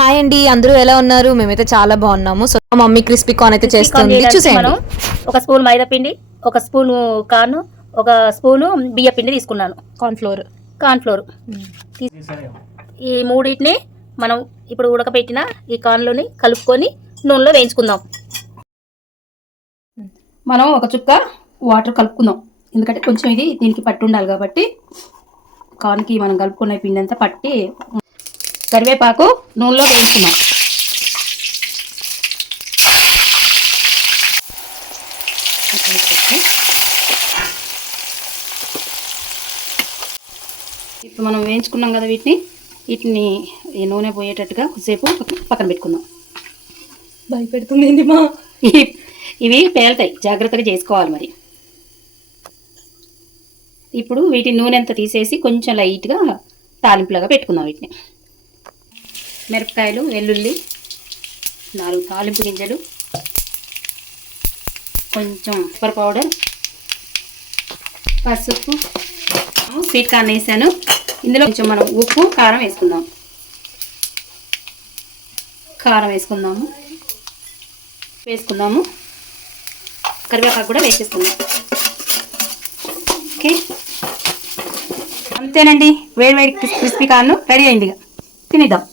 Hi అండి, అందరూ ఎలా ఉన్నారు? మేమైతే చాలా బాగున్నాము. సో మా మమ్మీ క్రిస్పీ కార్న్ అయితే చేస్తుంది, చూసేయండి. ఒక స్పూన్ మైదా పిండి, ఒక స్పూను కార్న్, ఒక స్పూను బియ్య పిండి తీసుకున్నాను. కార్న్ ఫ్లోర్ ఈ మూడింటిని మనం ఇప్పుడు ఉడకబెట్టిన ఈ కార్న్లోని కలుపుకొని నూనెలో వేయించుకుందాం. మనం ఒక చుక్క వాటర్ కలుపుకుందాం, ఎందుకంటే కొంచెం ఇది దీనికి పట్టి ఉండాలి కాబట్టి. కార్న్కి మనం కలుపుకున్న పిండి అంతా పట్టి. కరివేపాకు నూనెలో వేయించుకుందాం. ఇప్పుడు మనం వేయించుకున్నాం కదా, వీటిని ఈ నూనె పోయేటట్టుగా కొద్దిసేపు పక్కన పెట్టుకుందాం. భయపెడుతుంది మా. ఇవి పేలుతాయి, జాగ్రత్తగా చేసుకోవాలి మరి. ఇప్పుడు వీటి నూనె అంతా తీసేసి కొంచెం లైట్గా తాలింపులాగా పెట్టుకుందాం. వీటిని మిరపకాయలు, వెల్లుల్లి, 4 తాలింపు గింజలు, కొంచెం పెప్పర్ పౌడర్, పసుపు, స్వీట్ కార్న్ వేసాను. ఇందులో కొంచెం మనం ఉప్పు, కారం వేసుకుందాం. వేసుకుందాము. కరివేపాకు కూడా వేసేసుకుందాం. ఓకే, అంతేనండి. వేడి క్రిస్పీ కార్న్ రెడీ అయింది. తినేద్దాం.